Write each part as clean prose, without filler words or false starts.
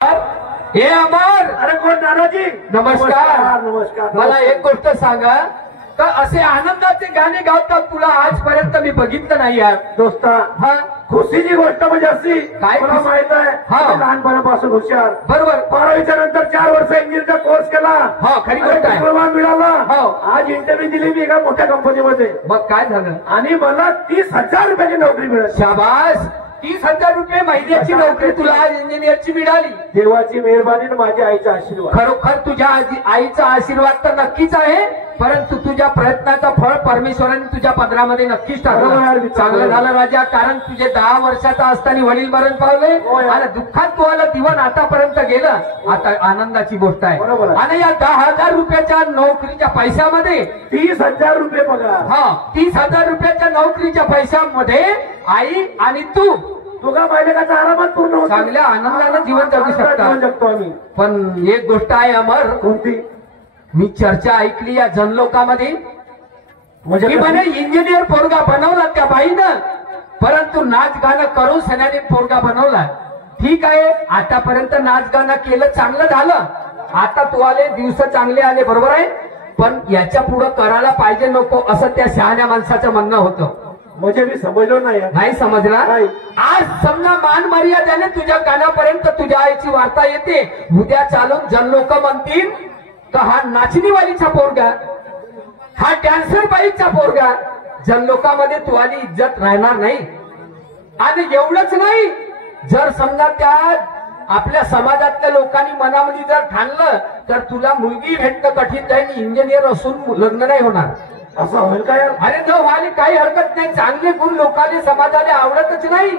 हे अमर, अरे कोण दादाजी? नमस्कार. नमस्कार. मला एक गोष्ट सांगा, का असे आनंदाचे गाणे गावतात तुला आजपर्यंत मी बघितलं नाही यार. दोस्ता, हा खुशीची गोष्ट म्हणजे अशी, काय मला खुशी? माहित आहे हा. मी लहानपणापासून हुशार. बरोबर. 12वीच्या नंतर 4 वर्ष इंजिनिअरचा कोर्स केला. हा, खरी गोष्ट आहे. डिप्लोमा मिळाला. हो. आज इंटरव्ह्यू दिली मी एका मोठ्या कंपनीमध्ये मग काय झालं? आणि मला 30,000 रुपयाची नोकरी मिळाली. शाबास. 30,000 रुपये महिन्याची नोकरी तुला आज इंजिनियरची मिळाली. देवाची मेहरबानी आणि माझ्या आईचा आशीर्वाद. खरोखर तुझ्या आईचा आशीर्वाद तर नक्कीच आहे, परंतु तुझ्या प्रयत्नाचं फळ परमेश्वराने तुझ्या पदरामध्ये नक्कीच बरोबर आहे. टाकलं. चांगलं झालं राजा, कारण तुझे 10 वर्षाचा असताना वडील मरण पावले आणि दुःखात तुम्हाला दिवण आतापर्यंत गेलं. आता आनंदाची गोष्ट बरोबर आहे. आहे. आणि या 10,000 रुपयाच्या नोकरीच्या पैशामध्ये 30,000 रुपये पगार. हा 30,000 रुपयाच्या नोकरीच्या पैशामध्ये आई आणि तू तुझा बायलेकाचा आरामात पूर्ण होतो. चांगल्या आनंदानं जीवन जगू जीवन शकता. जगतो आम्ही. पण एक गोष्ट आहे अमर, कोणती? मी चर्चा ऐकली या जनलोकामध्ये म्हणजे की म्हणे इंजिनियर पोरगा बनवला त्या बाईनं, परंतु नाच गाणं करून सण्याने पोरगा बनवला. ठीक आहे, आतापर्यंत नाच गाणं केलं, चांगलं झालं. आता तू आले, दिवस चांगले आले, बरोबर आहे, पण याच्या पुढं करायला पाहिजे नको असं त्या शहाण्या माणसाचं म्हणणं होतं. म्हणजे मी समजलो नाही. नाही समजला. नाही. आज समजा मान मर्यादेने तुझ्या कानापर्यंत तुझ्या आईची वार्ता येते. उद्या चालून जनलोक म्हणतील तर हा नाचणीवालीचा पोरगा, हा डॅन्सर बाईचा पोरगा. जनलोकामध्ये तुझी इज्जत राहणार नाही. आणि एवढंच नाही, जर समजा त्या आपल्या समाजातल्या लोकांनी मनामध्ये जर ठाणलं तर तुला मुलगी भेटणं कठीण जाईल. इंजिनियर असून लग्न नाही होणार. असं होईल का यार? अरे न व्हायला काही हरकत नाही. चांगले गुण लोकांनी समाजाला आवडतच नाही.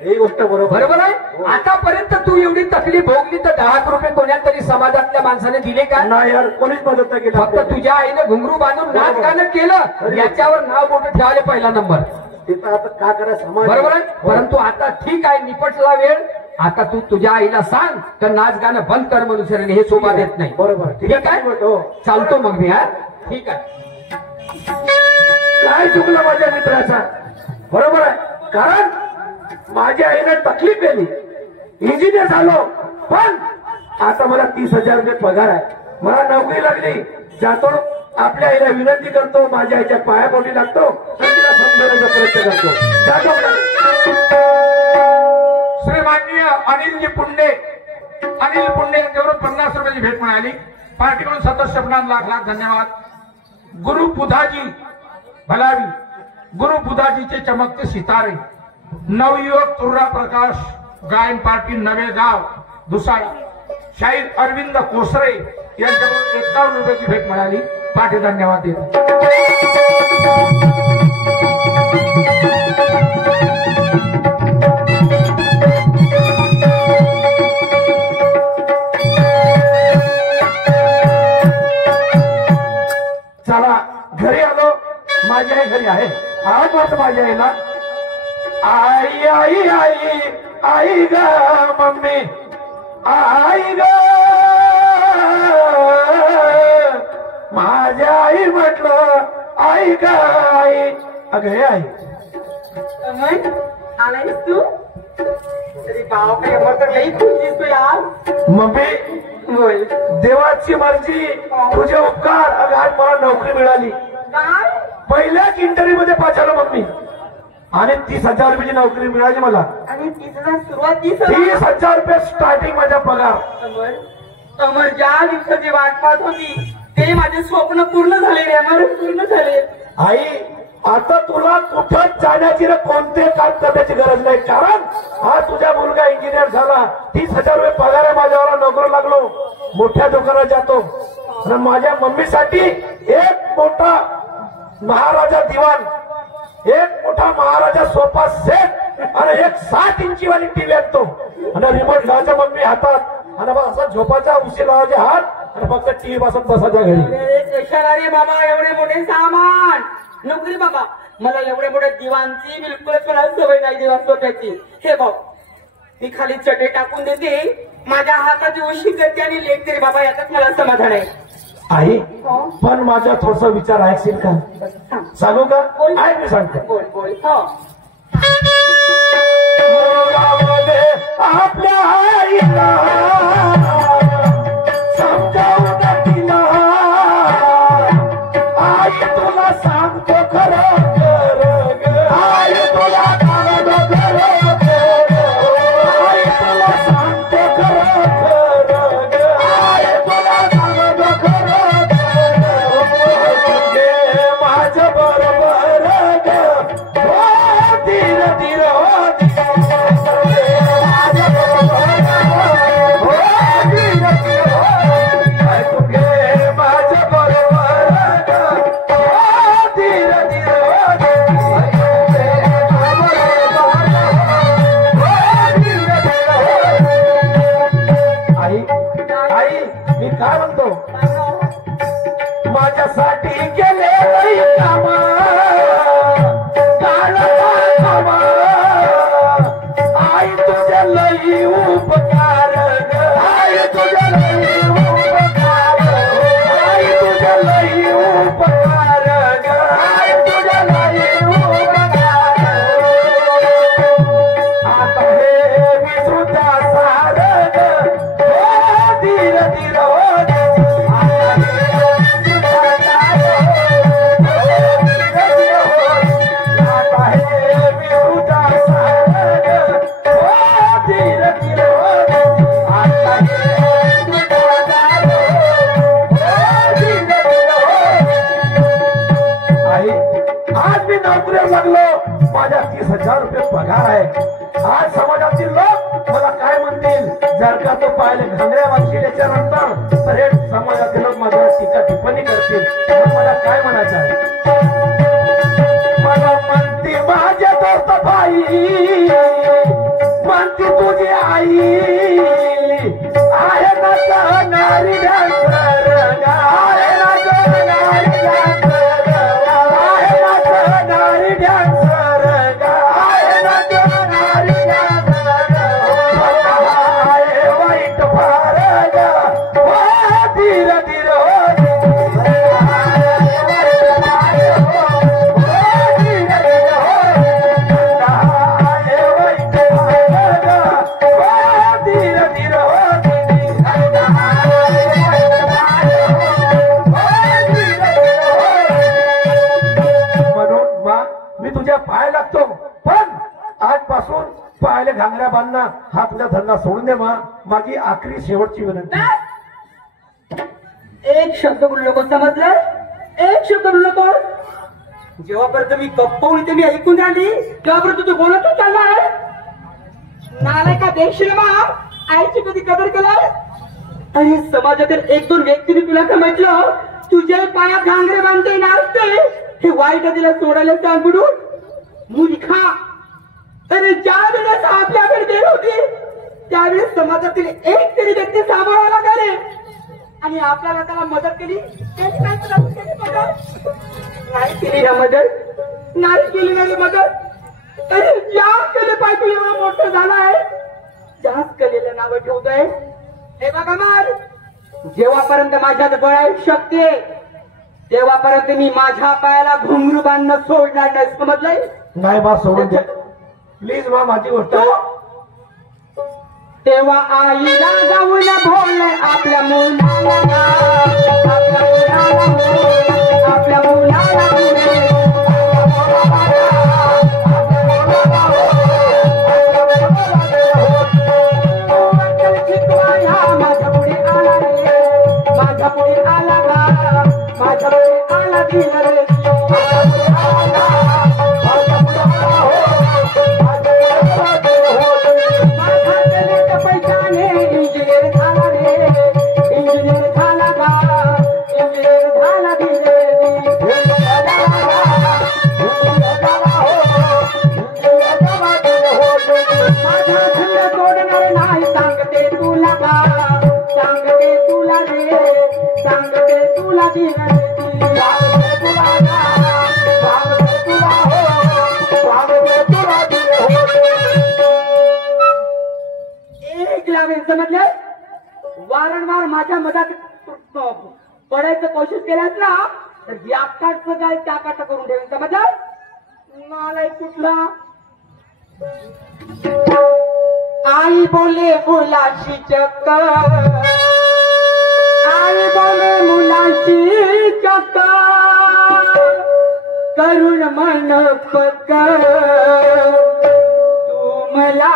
ही गोष्ट बरोबर. बरोबर आहे. आतापर्यंत तू एवढी तकलीफ भोगली तर 10 रुपये कोणा तरी समाजातल्या माणसाने दिले का? नाही यार, कोणीच मदत नाही केली. फक्त तुझ्या आईने घुंगरू बांधून नाच गाणं केलं, याच्यावर नाव बोट ठेवायला पहिला नंबर. तिथं आता काय करायचं समाज. बरोबर आहे. परंतु आता ठीक आहे, निपटला वेळ. आता तू तुझ्या आईला सांग तर नाच गाणं बंद कर म्हणून सर, हे शोभा देत नाही. बरोबर. ठीक आहे, चालतो मग मी. हा ठीक आहे. काय चुकलं माझ्या मित्राचा? बरोबर आहे, कारण माझ्या आईने तकलीफ केली, इंजिनियर झालो, पण आता मला 30,000 रुपये पगार आहे, मला नोकरी लागली. जातो आपल्या आईला विनंती करतो, माझ्या आईच्या पायापोटी लागतो, तिला समजवण्याचा प्रयत्न करतो. जातो. श्रीमाननीय अनिलजी पुंडे, अनिल पुंडे यांच्यावर 50 रुपयाची भेट मिळाली. पार्टीकडून सदस्यपणात लाख धन्यवाद. गुरु बुधाजी भलावी, गुरु बुधाजीचे चमकते सितारे, नवयुवक तुर्रा प्रकाश, गायन पार्टी नवे गाव दुसाळा, शाहीर अरविंद कोसरे यांच्याकडून 51 रुपयाची भेट मिळाली. पाठी धन्यवाद देतो. चला घरी आलो. माझी आई घरी आहे. आवाज वाटतं माझ्या आईला. आई आई आई आई ग मम्मी, आई ग माझ्या आई म्हटलं, आई ग आई. अगं हे आई, आलायस तू? अरे बाप रे, मग तर लई खुश दिसतो यार. मम्मी बोल. देवाची मर्जी, तुझे उपकार. अगं आज मला नोकरी मिळाली. काय? पहिल्याच इंटरव्ह्यू मध्ये पास झालो मम्मी, आणि 30,000 रुपयाची नोकरी मिळाली मला. आणि 30,000 सुरुवात 30,000? 30,000 रुपये स्टार्टिंग माझा पगार. अमर, ज्या दिवसाची वाट पाहत होती ते माझे स्वप्न पूर्ण झाले रे अमर, पूर्ण झाले. आई, आता तुला कुठंच जाण्याची ना कोणते काम करण्याची गरज नाही, कारण हा तुझा मुलगा इंजिनियर झाला. 30,000 रुपये पगार आहे माझ्यावर, नोकरी लागलो, मोठ्या दुकानात जातो. आणि माझ्या मम्मीसाठी एक मोठा महाराजा दिवाण, एक मोठा महाराजा सोफा सेट आणि एक 7 इंची वाली टीव्ही आणतो. आणि रिमोट घ्यायचा मम्मी हातात, आणि असा झोपाचा उशी लावायचे हात, आणि फक्त टीव्ही बसत बसायच्या घरी. अरे कशाला रे बाबा एवढे मोठे सामान? नोकरी बाबा, मला एवढे मोठ्या दिवाणची बिलकुलच मला सवय नाही दिवाण स्वतःची. हे बघ, मी खाली चटे टाकून देते, माझ्या हाताची उशी करते आणि लेखते रे बाबा, यातच मला समाधान आहे. आई, पण माझा थोडासा विचार ऐकशील का? सांगू का? ऐक मी सांगतो. बोल बोल. हो. आपल्या आईला पगार आहे. आज समाजातील लोक मला काय म्हणतील जर का तो पाहिले घांगड्या वाशिल्याच्या नंतर तर हे समाजातील लोक माझ्यावर टीका टिप्पणी करतील. तर मला काय म्हणायचं आहे? मला म्हणते माझ्या दोस्त बाई, म्हणते तुझी आई आहे ना नारी डान्सर, आहे ना नारी डान्सर, आहे ना नारी डान्सर, आहे ना नारी डान्सर, आहे वाईट फार धीर धीर पाय लागतो. पण आजपासून पायाला घांगड्या बांधणं हा तुझा धंदा सोडून दे. माझी आखरी शेवटची विनंती. एक शब्द बोलू नको, समजलं? एक शब्द बोलू नको. जेव्हापर्यंत मी गप्प होईल ते मी ऐकून राहिली तेव्हापर्यंत तू बोलतच चाललाय. नालाय का देशील आईची कधी कदर केलाय? अरे समाजातील एक दोन व्यक्तीने तुला काय म्हटलं तुझ्या पायात घांगरे बांधते नाचते हे वाईट तिला सोडायला सांग म्हणून मूर्खा. अरे ज्या वेळेस आपल्याकडे देर होती त्यावेळेस समाजातील एक तरी व्यक्ती सांभाळावा लागेल आणि आपल्याला त्याला मदत केली. नाही केली ना मदत, नाही केली नाही मदत. अरे ज्या केले पाहिजे एवढं मोठं झालं आहे त्याच कलेला नावं ठेवतोय. हे बघा मार, जेव्हापर्यंत माझ्यात बळ आहे शक्ती आहे तेव्हापर्यंत मी माझ्या पायाला घुंगरू बांधणं सोडणार नाही. समजलंय? नाही बा सोडून दे प्लीज. माझी गोष्ट तेव्हा आईला जाऊन बोल आपल्या मुलाला, आपल्या मुलाला बोल, आपल्या मुलाला माझ्या पुढे आला रे, माझ्या पुढे आला गा, माझ्या पुढे आला दिल रे. समजलं? वारंवार माझ्या मधात पडायचं कोशिश केल्यास ना तर याकाटचं काय त्याकाट करून ठेवेल. समजलं? मला कुठला आई बोले मुलाशी चक्कर, आई बोले मुलाशी चक्कर, करुण मन पक्कर, तू मला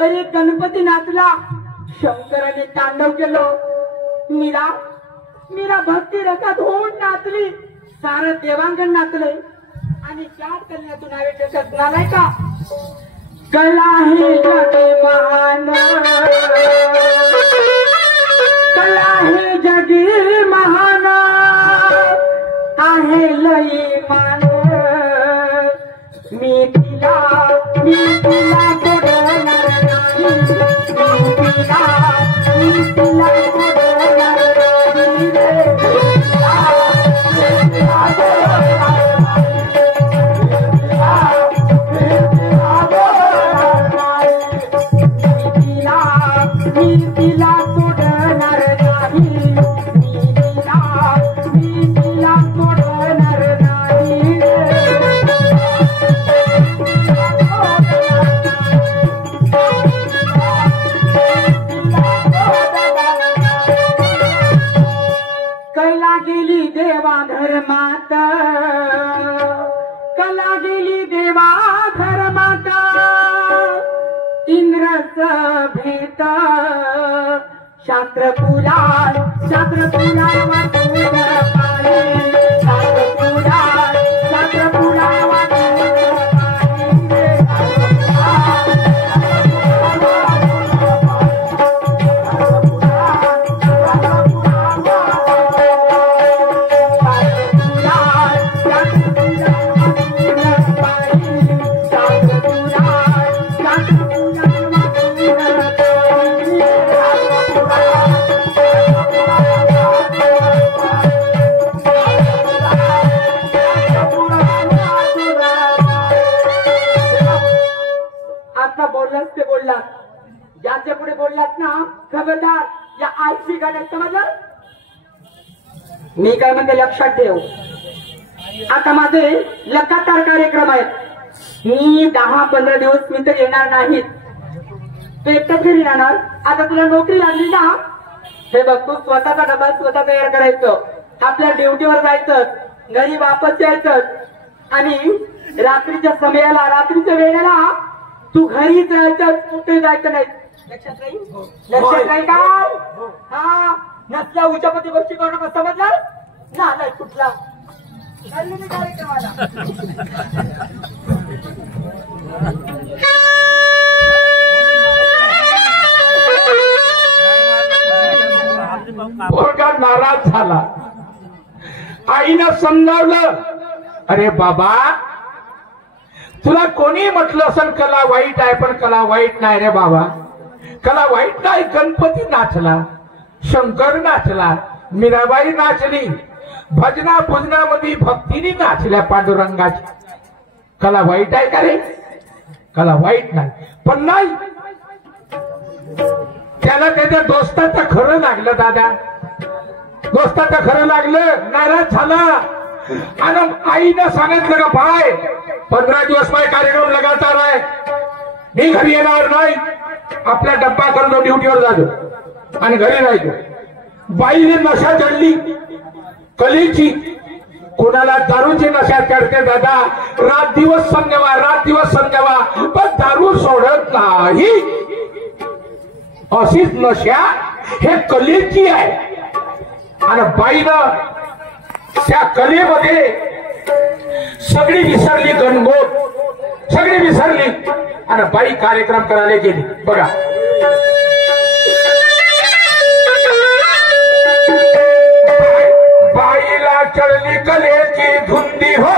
अरे गणपती नाचला, शंकराने तांडव केलं, मीरा भक्ती रसात होऊन नाचली, सारं देवांगण नाचलंय आणि चार कन्यातून नावे त्याच्यात नालाय का? कला हे जगे महान, कला हे जगी महान, आहे लई मान, मी तिला सोडणार नाही, मी तिला सोडणार नाही रे. गेली देवा धर्मात, कला गेली देवा धर्मात, इंद्रच भेट शास्त्र पुराण वाचून पाहे, शास्त्र पुराण वाचून ते बोललात, ज्याच्या पुढे बोललात ना खबरदार, या आयसी गाड्यात समजलं. मी काय म्हणते लक्षात ठेव. आता माझे लगातार कार्यक्रम आहेत. मी 10-15 दिवस मी तर येणार नाहीत. तू एकटाच घरी राहणार. आता तुला नोकरी लागली ना, हे बघ तू स्वतःचा डबा स्वतः तयार करायचं, आपल्या ड्युटीवर जायचं, घरी वापस यायचं आणि रात्रीच्या समयाला रात्रीच्या वेळेला तू घरीच राहायचं, कुठे जायचं नाही. लक्षात राहील. लक्षात राहील काय? हा नसल्या उच्चपती गोष्टी करू नका समजलं ना. नाही कुठला कार्यक्रमाला पोरगा नाराज झाला. आईनं समजावलं, अरे बाबा तुला कोणी म्हटलं असेल कला वाईट आहे, पण कला वाईट नाही रे बाबा. कला वाईट नाही. गणपती नाचला, शंकर नाचला, मीराबाई नाचली, भजना पूजनामध्ये भक्तीने नाचल्या पांडुरंगाची. कला वाईट आहे का रे? कला वाईट नाही. पण नाही, त्याला त्याच्या दोस्ताचं खरं लागलं. दादा दोस्ताचं खरं लागलं, नाराज झाला. आणि आईनं सांगितलं का बाय 15 दिवस माझे कार्यक्रम लगातार आहे, मी घरी येणार नाही. आपला डब्बा करून ड्युटीवर जातो आणि घरी राहायचो. बाईने नशा चढली कलेची. कोणाला दारूची नशा चढते दादा, रात दिवस संध्यावा, पण दारू सोडत नाही. अशीच नशा हे कलेची आहे. आणि बाईनं त्या कलेमध्ये सगळी विसरली, गणगोत सगळी विसरली आणि बाई कार्यक्रम करायला गेली. बघा बाईला चढली कलेची धुंदी हो.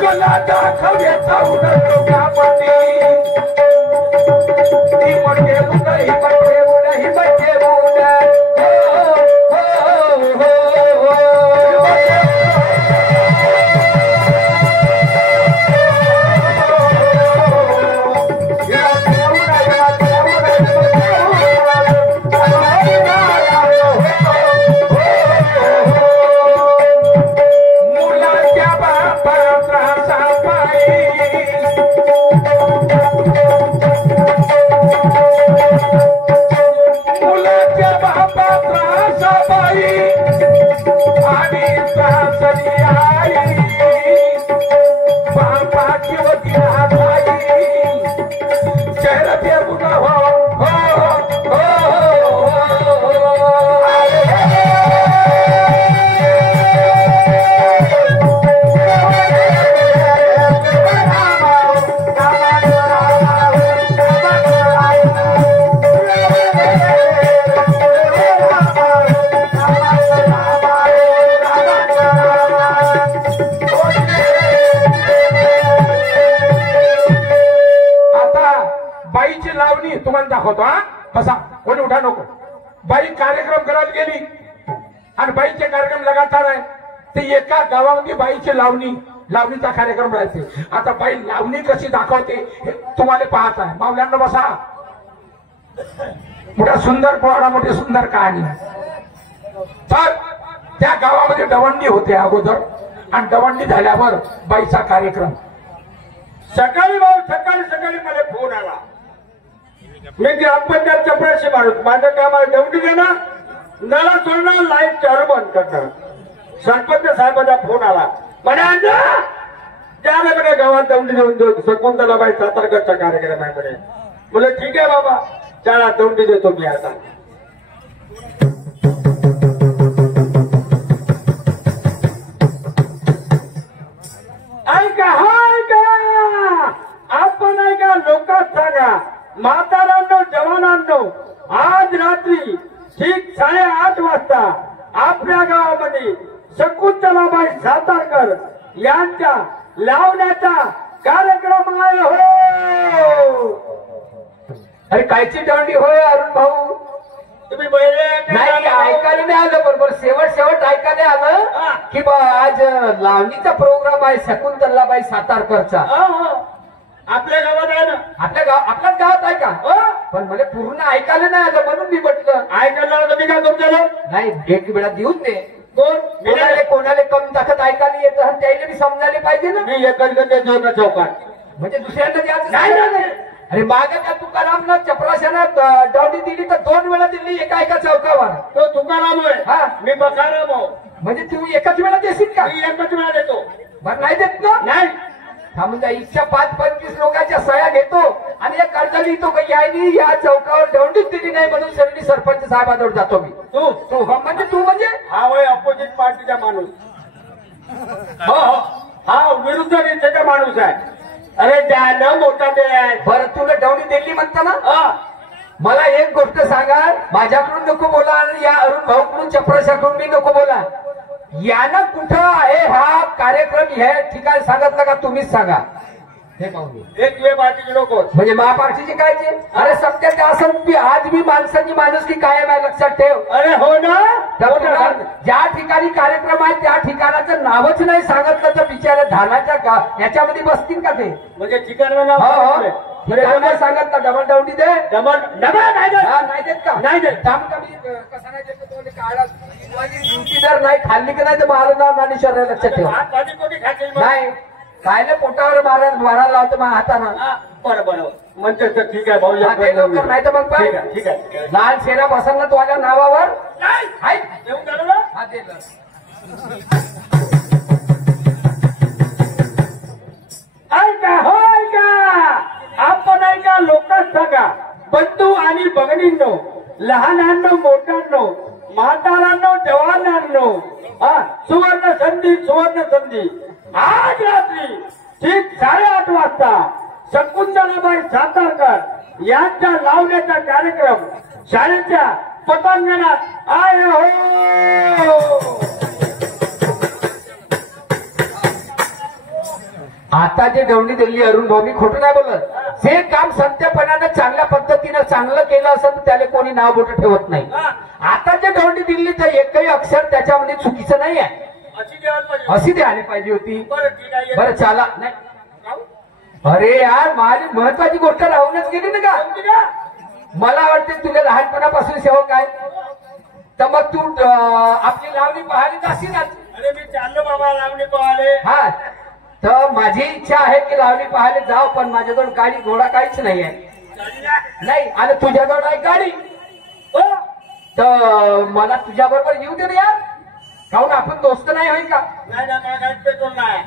कला दाखवे जाऊन लोकांमध्ये ती मोठे मुलं ही मोठे मुलं ही मोठे मुलं. मुलाच्या दाखवतो. हा बसा, कोणी उठा नको. बाई कार्यक्रम करायला गेली आणि बाईचे कार्यक्रम लगातार आहे. ते एका गावामध्ये बाईची लावणीचा कार्यक्रम राहते. आता बाई लावणी कशी दाखवते हे तुम्हाला पाहत आहे. मावल्यांना बसा. मोठा सुंदर पोवाडा, मोठी सुंदर कहाणी. तर त्या गावामध्ये दवंडी होते अगोदर आणि दवंडी झाल्यावर बाईचा कार्यक्रम. सकाळी मला फोन आला. मी ग्रामपंचायत चपराशी माणूस, माझं काम आहे दौंडी देणं, नळा सोडणं, लाईट चालू बंद करणं. सरपंच साहेबांचा फोन आला. म्हणे त्या म्हणे गावात दौंडी देऊन देऊ, शकुंतलाबाई सातारकरचा कार्यक्रम आहे म्हणे. बोले ठीक आहे बाबा, त्याला दौंडी देतो मी आता. ऐका आपण ऐका, लोकात सांगा, म्हातारांनो, जवानांनो, आज रात्री ठीक 8:30 वाजता आपल्या गावामध्ये शकुंतलाबाई सातारकर यांच्या लावण्याचा कार्यक्रम आहे. हो, अरे कायची दौंडी होय अरुण भाऊ? तुम्ही पहिले नाही ऐकायला नाही आलं. बरोबर शेवट ऐकायला आलं की बा आज लावणीचा प्रोग्राम आहे शकुंतलाबाई सातारकरचा. आपल्या गावात आहे ना. आपल्याच गावात आहे का? पण मला पूर्ण ऐकायला नाही आलं म्हणून मी म्हटलं. ऐकायला तुम्ही काय तुमच्याला नाही, एक वेळा देऊन दे. कोण कोणाला कमी ताकद ऐकायला येतं आणि त्याला बी समजायला पाहिजे ना. मी एकच चौकात म्हणजे दुसऱ्यांदा द्यायचं नाही. अरे मागे त्या तुकारामनं चपराशानं दौंडी दिली तर 2 वेळा दिली एका चौकावर. तो तुकाराम आहे. हा, मी बकाराम हो. म्हणजे तू एकच वेळा देशील का? मी एकच वेळा देतो. बरं नाही देत ना. नाही, म्हणजे इच्छा 5-25 लोकांच्या सह्या घेतो आणि एक अर्ज लिहितो का यायनी या चौकावर दौंडीच दिली नाही म्हणून सगळी सरपंच साहेबांवर जातो मी. तू म्हणजे हा वय अपोजिट पार्टीचा माणूस. हो, हा विरुद्ध रीतीचा माणूस आहे. अरे द्या मोठा दे. बरं तुला दौंडी दिली म्हणता ना. मला एक गोष्ट सांगा, माझ्याकडून नको बोला आणि या अरुण भाऊकडून चपराशाकडून मी नको बोला. यानं कुठं आहे हा कार्यक्रम, हे ठिकाण सांगितलं का तुम्हीच सांगा. हे पाहून एक वेळ पार्टीचे लोक म्हणजे महापार्टीचे काय ते? अरे सत्य ते असं आज मी माणसाची माणुसकी कायम आहे, लक्षात ठेव. अरे हो ना. ज्या ठिकाणी कार्यक्रम आहे त्या ठिकाणाचं नावच नाही सांगितलं तर बिचारे धानाच्या याच्यामध्ये बसतील का ते? म्हणजे ठिकाण नाव नाही सांगत ना. डबल दौंडी दे. डबल नाही देत का? नाही देत. काम कमी कसा नाही देत तो काळा ड्युटी जर नाही खाल्ली की नाही तर माझं नाव ज्ञानेश्वर आहे, लक्षात ठेवा. नाही काय नाही, पोटावर मारायला लावतो मग हातानं. बरं म्हणते तर ठीक आहे भाऊ. नाही तर मग ठीक आहे. लाल शेरा बसल ना तुझ्या नावावर. ऐका हो ऐका, आपण ऐका, लोकांत सांगा, बंधू आणि भगिनींनो, लहानांनो, मोठ्यांनो, म्हातारांनो, जवानांनो, सुवर्ण संधी. आज रात्री ठीक 8:30 वाजता शकुंतलाबाई सातारकर यांच्या लावण्याचा कार्यक्रम शाळेच्या पटांगणात आहे. हो, आता जे दौंडी दिली अरुण भाऊ, मी खोटं नाही बोलत. जे काम सत्यपणानं चांगल्या पद्धतीनं चांगलं केलं असेल तर त्याला कोणी नाव बोट ठेवत नाही. आता जे दौंडी दिली तर एकही अक्षर त्याच्यामध्ये चुकीचं नाही आहे. अशी द्यायला पाहिजे होती. बरं चला. नाही अरे यार, माझी महत्वाची गोष्ट राहूनच गेली ना का? मला वाटते तुला लहानपणापासून सेवक आहे तर मग तू आपली लावणी पाहायला जाशील. अरे मी चाललो बाबा लावणी पाहायला. हा, तर माझी इच्छा आहे की लावणी पाहायला जाव, पण माझ्याजवळ गाडी घोडा काहीच नाही आहे. नाही आणि तुझ्याजवळ आहे गाडी तर मला तुझ्या बरोबर येऊ दे ना यार. काहून आपण दोस्त नाही होईल का? नाही, पेट्रोल नाही.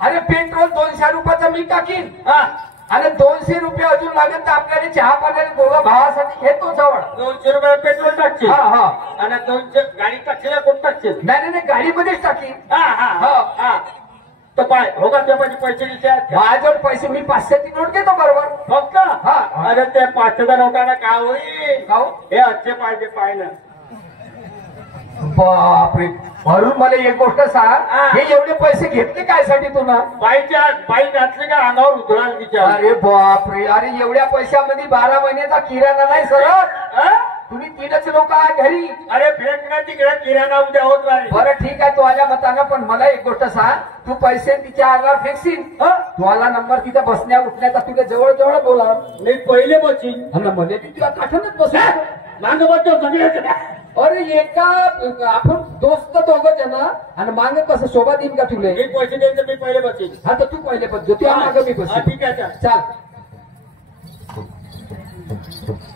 अरे पेट्रोल 200 रुपयाचं मी टाकीन आणि 200 रुपये अजून लागेल तर आपल्याला चहा पाण्याला दोघं भावासाठी घेतो जवळ. 200 रुपये पेट्रोल टाकशील. हा आणि 200 गाडी टाकशील कोण टाकशील? नाही गाडीमध्येच टाकीन. तर पाय हो का त्या पैसे माझ्याजवळ पैसे मी 500ची नोट घेतो बरोबर फक्त. अरे ते 500च्या नोटाला काय होईल? हे अच्छे पाहिजे पाय ना. बापरे, म्हणून मला एक गोष्ट सांग, हे एवढे पैसे घेतले काय साठी तू ना? बाई घातले का अंगावर उतराल तिच्या? अरे बापरे, अरे एवढ्या पैशामध्ये 12 महिन्याचा किराणा नाही सर. तुम्ही 3च लोक आहे घरी. अरे फेक ना तिकडे किराणा उद्या होत नाही. बरं ठीक आहे, तू आल्या मतानं, पण मला एक गोष्ट सांग, तू पैसे तिच्या अंगावर फेकशील, तुम्हाला नंबर तिथं बसण्या उठण्याचा तुझ्या जवळ जवळ बोला. मी पहिले बसीन म्हणजे तुला काठवणच बस. माझं बसतो सगळ्याच. अरे एका आपण दोस्त दोघं जण आणि मागे कसं शोभा देईन का तुला? मी पैसे द्यायचं, मी पहिले बसीन. हा तर तू पहिले बस, तू मागे मी बस. ठीक आहे चाल.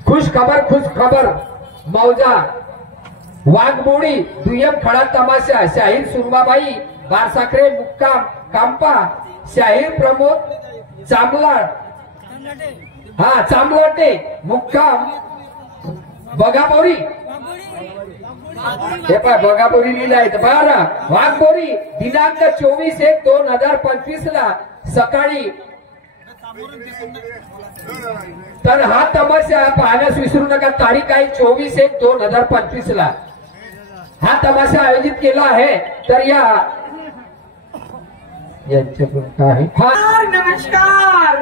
खुश खबर मौजा वाघमोडी दुय्यम खडा तमाशा शाहीर सुरबाबाई बारसाखरे मुक्काम कांपा शाहीर प्रमोद चांबलाटे मुक्काम बगाबोरी. हे पाय बगाबोरी लिहिलाय. 12 वाघबोरी दिनांक 24/1/2025 ला सकाळी. तर हा तमाशा पाहण्यास विसरू नका. तारीख आहे 24/1/2025 ला हा तमाशा आयोजित केला आहे. तर या नमस्कार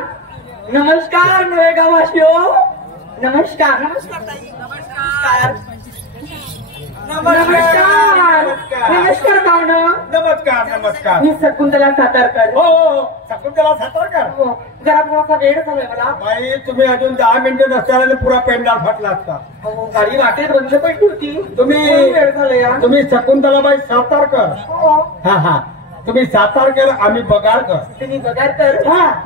नमस्कार नवेगावासियो. नमस्कार नमस्कार ताई. नमस्कार नमस्कार नमस्कार पाहुणं. नमस्कार नमस्कार. मी शकुंतला सातारकर. हो शकुंतला सातारकर. हो, जरा थोडासा वेळ झालाय मला. बाई तुम्ही अजून 10 मिनिटं नसताना पुरा पेंडाल फाटला असता. हो, गाडी वाटेत बंद पडली होती. तुम्ही वेळ झालाय. तुम्ही शकुंतलाबाई सातारकर. हो, हा तुम्ही सातारकर, आम्ही बगारकर. तुम्ही बगारकर.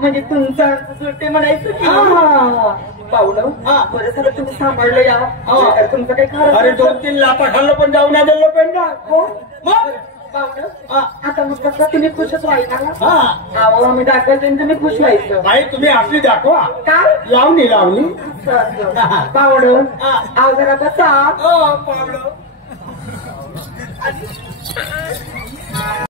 म्हणजे तुमचं सुट्टी म्हणायचं की पाहुणं. बरं झालं तुम्ही सांभाळलं या. तुमचं काही खरं. अरे 2-3 लापा खाल्लं पण जाऊन या दिलं पेंडा. हो पाहुणं. आता मग कसं तुम्ही खुशच व्हायचा. अहो आम्ही दाखवते तुम्ही खुश व्हायचं. बाई तुम्ही आपली दाखवा. काय लावणी पाहुणं. अहो जरा बसा. पावलं